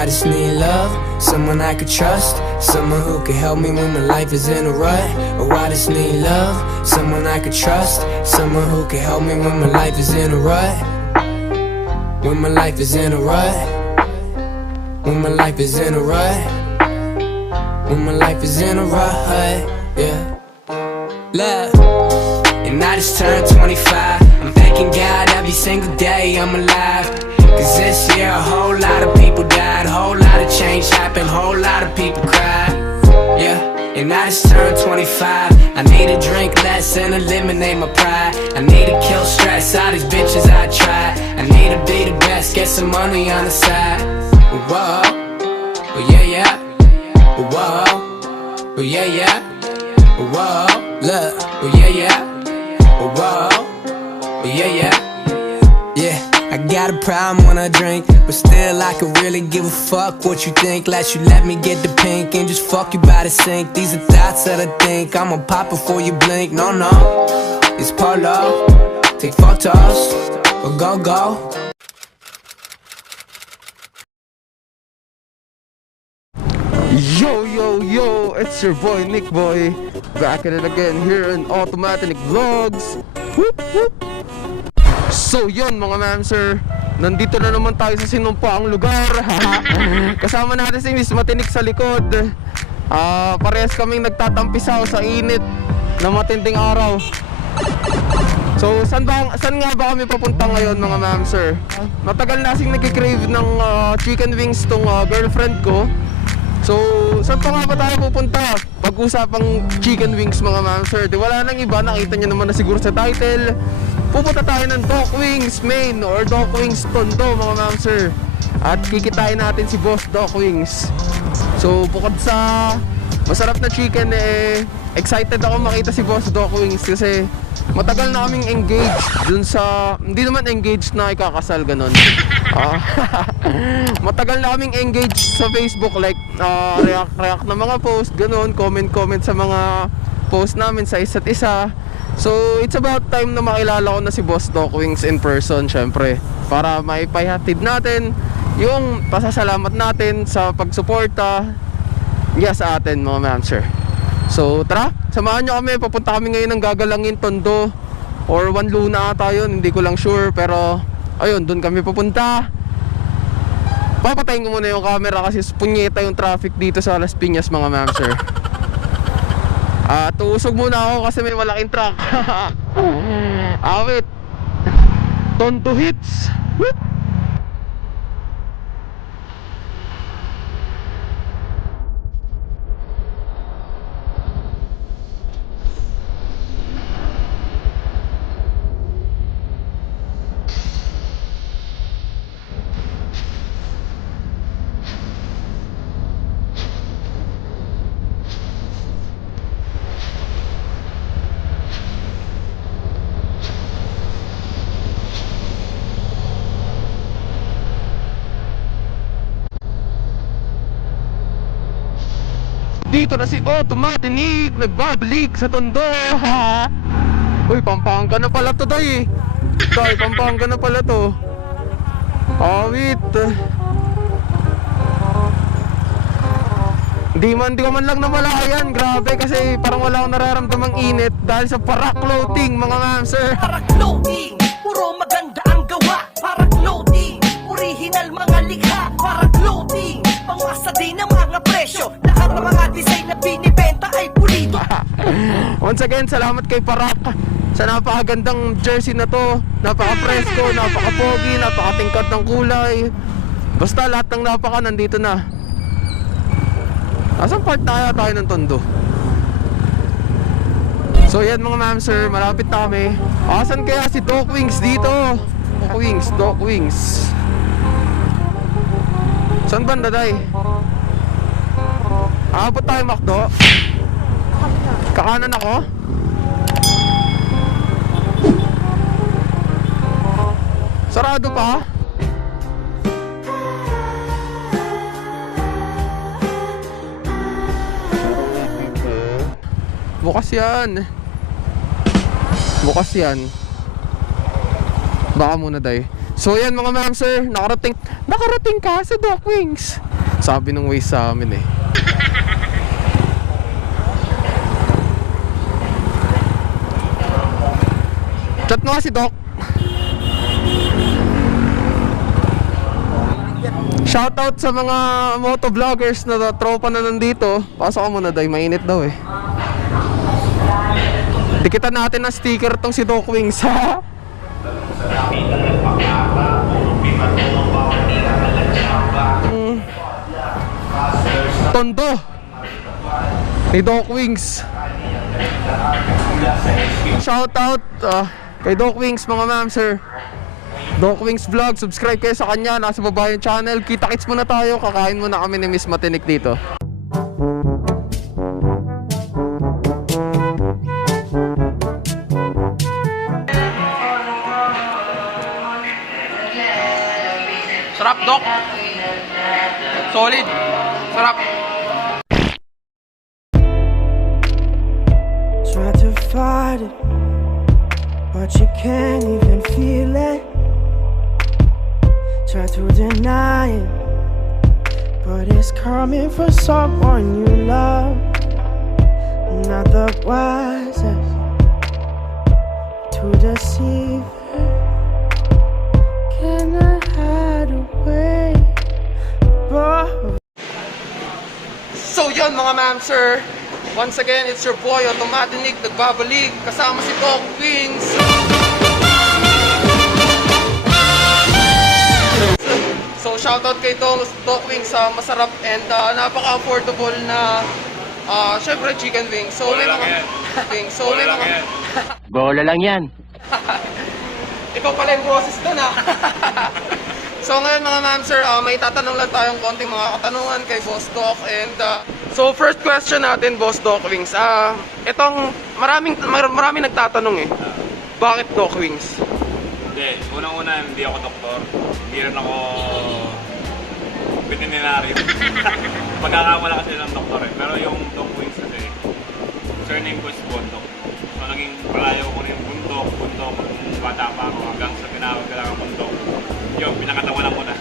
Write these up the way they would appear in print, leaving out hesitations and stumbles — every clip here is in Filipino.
I just need love, someone I could trust, someone who could help me when my life is in a rut. Oh, I just need love, someone I could trust, someone who could help me when my life is in a rut. When my life is in a rut. When my life is in a rut. When my life is in a rut, yeah. Love. And I just turned 25. I'm thanking God every single day I'm alive. Cause this year a whole lot of people died, a whole lot of change happened, a whole lot of people cried. Yeah, and I just turned 25. I need to drink less and eliminate my pride. I need to kill stress, all these bitches I try. I need to be the best, get some money on the side. Whoa, oh yeah, yeah. Whoa, oh yeah, yeah. Whoa, look, oh yeah, yeah. Whoa, oh yeah, yeah. Yeah, I got a problem when I drink, but still I can really give a fuck what you think. Last you let me get the pink and just fuck you by the sink. These are thoughts that I think I'ma pop before you blink. No, no, it's polo. Take photos, or go. Yo, it's your boy Nick Boy, back at it again here in Automatic Vlogs. Whoop, whoop. So yun mga ma'am sir, nandito na naman tayo sa sinumpaang lugar. Kasama natin si Miss Matinik sa likod. Parehas kaming nagtatampisaw sa init na matinding araw. So saan nga ba kami papunta ngayon mga ma'am sir? Matagal na kasing nagkikrave ng chicken wings tong girlfriend ko. So, saan pa nga ba tayo pupunta? Pag-usapang chicken wings mga ma'am sir, di wala nang iba, nakita nyo naman na siguro sa title. Pupunta tayo ng Doc Wings Main or Doc Wings Tondo mga ma'am sir. At kikitain natin si Boss Doc Wings. So, bukod sa masarap na chicken excited ako makita si Boss Doc Wings kasi matagal na kaming engaged dun sa, hindi naman engaged na ikakasal ganon. Matagal na kaming engaged sa Facebook, like react na mga post, ganon, comment sa mga post namin sa isa't isa. So it's about time na makilala ko na si Boss Doc Wings in person, syempre, para maipahatid natin yung pasasalamat natin sa pagsuporta sa atin mga ma'am sir. So tara, samahan nyo kami. Papunta kami ngayon ng Gagalangin Tondo or One Luna ata yun, hindi ko lang sure. Pero ayun, dun kami pupunta. Papatayin ko muna yung camera kasi punyeta yung traffic dito sa Las Piñas mga ma'am sir. Tuusog muna ako kasi may malaking truck. Awit Tondo hits. Whoop! Dito na si Automatic, nagbabalik sa Tondo. Uy, Pampanga na pala to, day. Day, Pampanga na pala to. Awit. Di ko man lang namalayan. Grabe kasi parang wala akong nararamdamang init dahil sa Parak Clothing mga ma'am sir. Parak Clothing, puro maganda ang gawa. Parak Clothing, original mga likha. Parak Clothing, pangmasa din ang mga presyo. Lahat ng mga design na binibenta ay pulido. Once again, salamat kay Parak sa napakagandang jersey na to. Napaka-presko, napaka-pogi, napaka-tingkad ng kulay. Basta lahat ng napaka nandito na. Asang part tayo ng Tondo? So yan mga ma'am sir, malapit na kami. Asan kaya si Doc Wings dito? Doc Wings. Saan banda, day? Aabot tayo McDo? Kakanan ako? Sarado pa? Bukas yan. Baka muna, day. So yan mga ma'am sir, nakarating ka sa Doc Wings. Sabi ng Waze sa amin eh. Chat mo nga si Doc. Shoutout sa mga motovloggers na tropa na nandito. Pasok ka muna, Day. Mainit daw eh. Dikitan natin ng sticker tong si Doc Wings, ha? Tondo ni Doc Wings. Shoutout kay Doc Wings, mga ma'am, sir. Doc Wings Vlog, subscribe kayo sa kanya. Nasa baba yung channel. Kita-kits muna tayo. Kakain muna kami ni Miss Matinik dito. Sarap, Doc. Solid. Sarap. Try to fight it, but you can't even feel it. Try to deny it, but it's coming for someone you love. Not the wisest to deceive her. Can I hide away? But So yun, mga ma'am, sir. Once again, it's your boy Automatinik, nagbabalik kasama si Doc Wings. So shoutout kay Doc Wings sa masarap and napaka-affordable na syempre chicken wings. So may mga wings. So may mga Bola lang yan. ikaw pala yung boses doon, ha. So ngayon, mga ma'am, sir, may tatanong lang tayong konting mga katanungan kay Boss Doc. And so first question natin, Boss Doc Wings. Itong maraming nagtatanong eh. Bakit Doc Wings? Hindi, unang-una hindi ako doktor. Hindi rin ako veterinary. Pagkakamala kasi ng doktor eh. Pero yung Doc Wings kasi, surname ko is Bundok. So naging palayo ko rin Bundok, bata pa ako hanggang sa tinawag ka lang ang Bundok. Yung pinakatawanan ko na.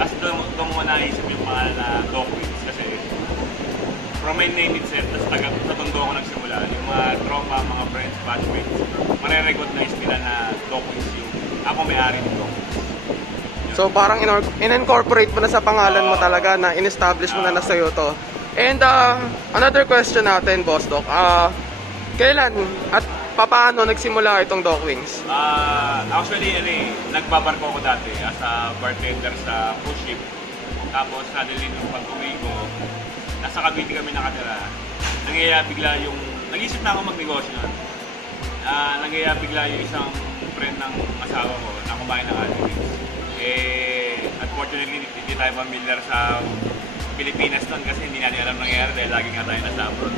Tapos doon mo naisip yung pangalan na Doc Wings kasi from my name itself, tapos sa Tondo ako nagsimula. Yung mga tropa, mga friends, batchmates, marirecognize nila na Doc Wings yung ako may-ari ng Doc Wings. So parang in-incorporate mo na sa pangalan mo talaga na in-establish mo na sa'yo to. And another question natin, Boss Doc. Kailan at paano nagsimula itong Doc Wings? Actually, nagbabarko ako dati as a bartender sa cruise ship. Tapos suddenly nung pag-uwi ko, nasa Cavite kami nakatira. Nangyayari bigla yung, nag-isip na ako magnegosyo nun. Nangyayari bigla yung isang friend ng asawa ko na kumain ng Alibis. Unfortunately, hindi tayo familiar sa Pilipinas nun kasi hindi natin alam nangyayari dahil lagi nga tayo nasa abroad.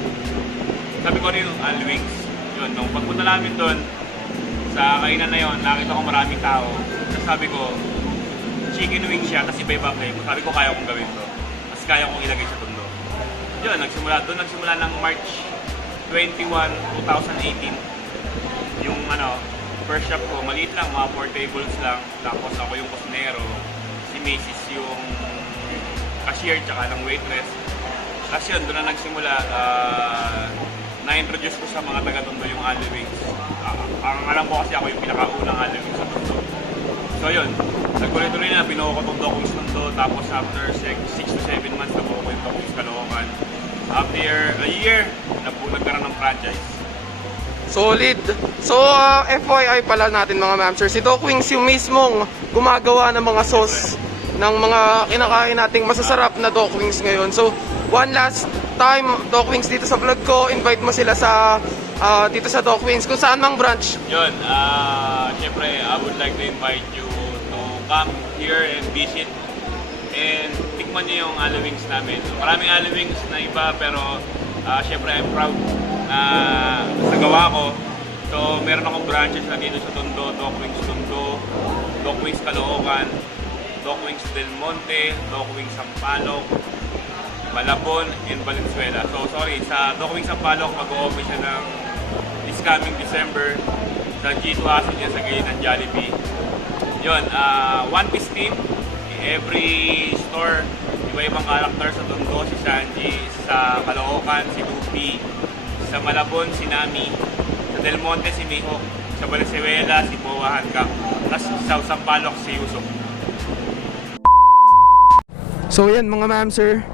Sabi ko rin yung Alwings, yun, nung pagpunta namin doon sa kainan na yun, nakita ko maraming tao. Tapos sabi ko, chicken wings siya, tapos iba-iba play ko. Sabi ko, kaya kong gawin to. Tapos kaya kong ilagay sa Tondo. Yun, nagsimula ng March 21, 2018. Yung first shop ko, maliit lang, mga 4 tables lang. Tapos ako yung kusinero, si Macy's yung cashier, tsaka ng waitress. Tapos yun, doon na nagsimula. Na-introduce ko sa mga taga-Tondo yung Alwings. Ang alam ko kasi ako yung pinakaunang Alwings sa Tondo. So yun, nagtuloy-tuloy na, binuo ko itong Doc Wings Tondo. Tapos after 6 to 7 months, nabuo ko yung Doc Wings Caloocan. After a year, nagkaroon ng franchise. Solid. So FYI pala natin, mga ma'am, sir, si Doc Wings yung mismong gumagawa ng mga sauce ng mga kinakain nating masasarap na Doc Wings ngayon. So one last time, Doc Wings, dito sa vlog ko, invite mo sila sa dito sa Doc Wings, kung saan mang branch. Yun, syempre, I would like to invite you to come here and visit and tikman nyo yung Alwings namin. So, maraming Alwings na iba, pero syempre, I'm proud na sa gawa ko. So, meron akong branches na dito sa Tondo, Doc Wings Tondo, Doc Wings Caloocan, Doc Wings Del Monte, Doc Wings Sampaloc, Malabon, and Valenzuela. So sorry, sa Doc Wings Sampaloc, mag-o-open siya ng this coming December sa G2 Aso niya sa gilid ng Jollibee. Yun, one piece team. Every store, iba-ibang karakter sa Tondo, si Sanji, sa Caloocan, si Luffy, sa Malabon, si Nami, sa Del Monte, si Mihawk, sa Valenzuela, si Boa Hancock, tapos sa Sampaloc, si Yusuf. So yan mga ma'am sir,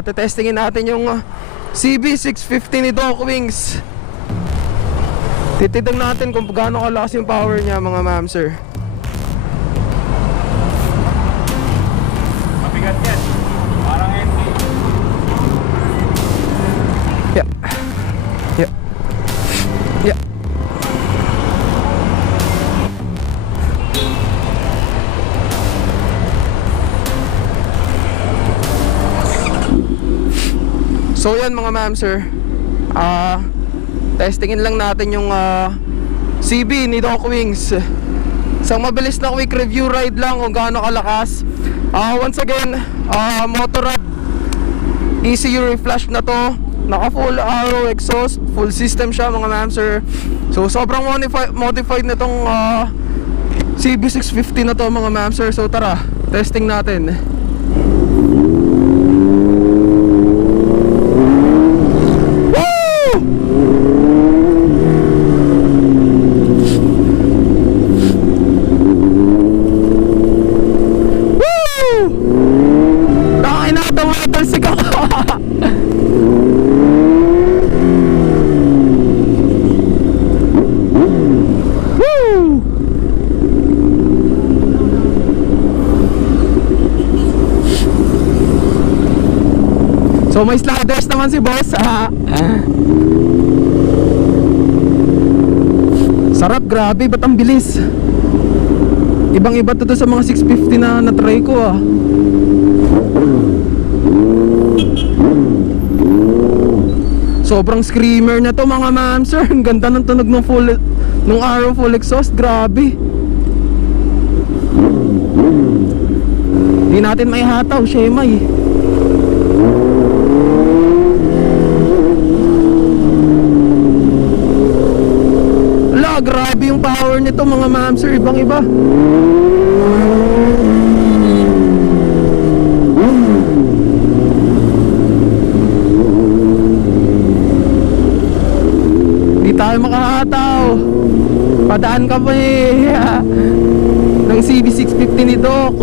tetestingin natin yung CB650 ni Doc Wings. Titignan natin kung gaano kalakas yung power niya mga ma'am sir. Mabigat yan. Parang NT. Yeah. Yeah. Yeah. So yan mga ma'am sir, testingin lang natin yung CB ni Doc Wings. Isang mabilis na quick review ride lang kung gaano kalakas. Once again, Motorrad ECU reflash na to, naka full arrow exhaust, full system siya mga ma'am sir. So sobrang modified na tong CB650 na to mga ma'am sir. So tara, testing natin. Tumatalsik ako. Woo! So may sliders naman si boss. Sarap, grabe, ba't ang bilis? Ibang iba to sa mga 650 na na-try ko Sobrang screamer na to mga ma'am sir. Ang ganda ng tunog ng arrow full exhaust. Grabe. Hindi natin may hataw, Shemay. Ala, grabe yung power nito mga ma'am sir. Ibang iba. Tayo makahataw. Padaan ka pa ng CB650 ni Doc.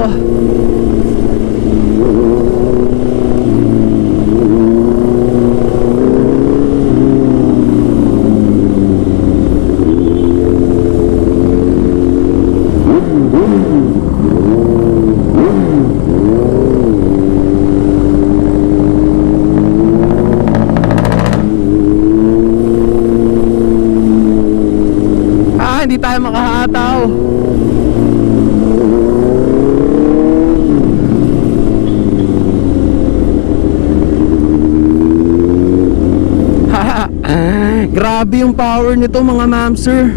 Hindi tayo makahataw. Grabe yung power nito mga ma'am sir.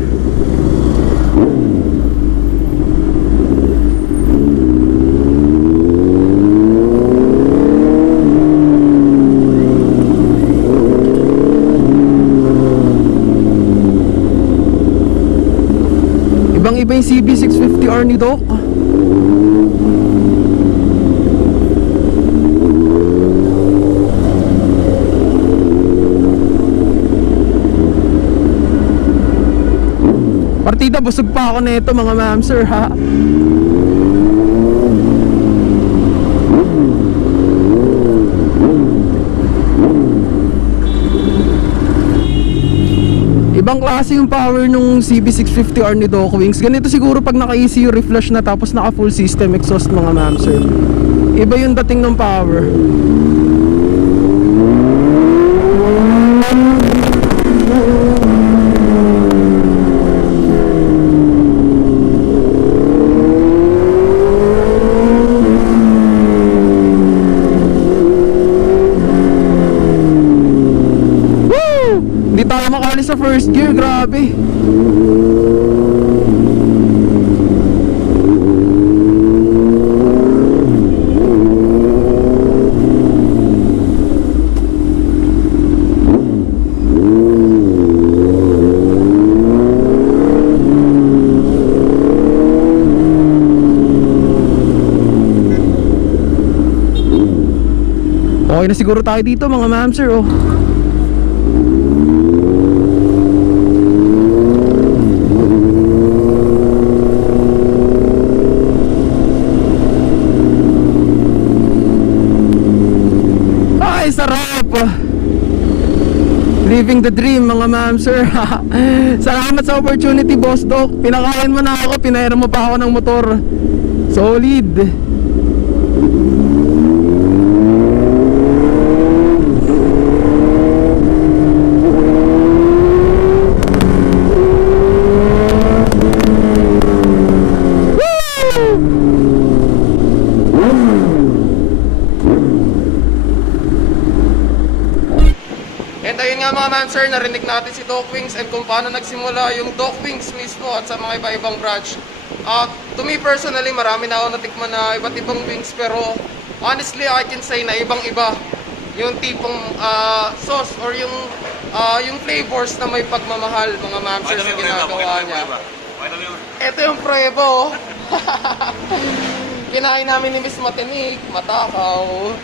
Ibang-iba yung CB650R ni Doc. Partida, busog pa ako na ito mga ma'am sir ha. Ibang klase yung power nung CB650R ni Doc Wings. Ganito siguro pag naka-ECU reflash na tapos naka full system exhaust mga ma'am sir. Iba yung dating ng power. Hindi tayo makali sa first gear, grabe. Okay na siguro tayo dito mga ma'am sir, oh. Ay, sarap! Living the dream mga ma'am sir. Salamat sa opportunity boss Doc. Pinakain mo na ako, pinahiram mo pa ako ng motor. Solid. And ayun nga mga ma'am sir, narinig natin si Doc Wings and kung paano nagsimula yung Doc Wings mismo at sa mga iba-ibang branch. To me personally, marami na ako natikman na iba't ibang wings pero honestly, I can say na ibang-iba yung tipong sauce or yung flavors na may pagmamahal mga ma'am sir sa ginagawa niya. Ito yung prueba, oh. Kinain namin ni Miss Matinik, matakaw.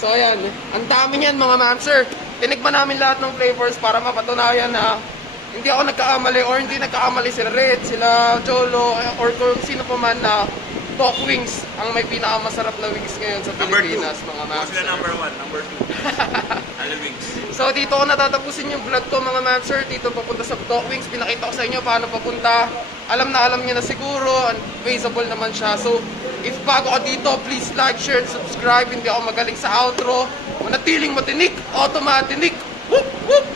So ayan, ang dami niyan mga ma'am sir. Tinikman namin lahat ng flavors para mapatunayan na hindi ako nagkaamali or hindi nagkaamali sila Red, sila Jolo, or kung sino pa man na Doc Wings ang may pinakamasarap na wings ngayon sa Pilipinas mga ma'am sir. number 1, number 2. Ala wings. So dito ko natatapusin yung vlog ko mga ma'am sir. Dito papunta sa Doc Wings. Pinakita ko sa inyo paano papunta. Alam niyo na siguro. Feasible naman siya. So if bago ka dito, please like, share, and subscribe. Hindi ako magaling sa outro. Manatiling matinik, automatinik. Whoop, whoop.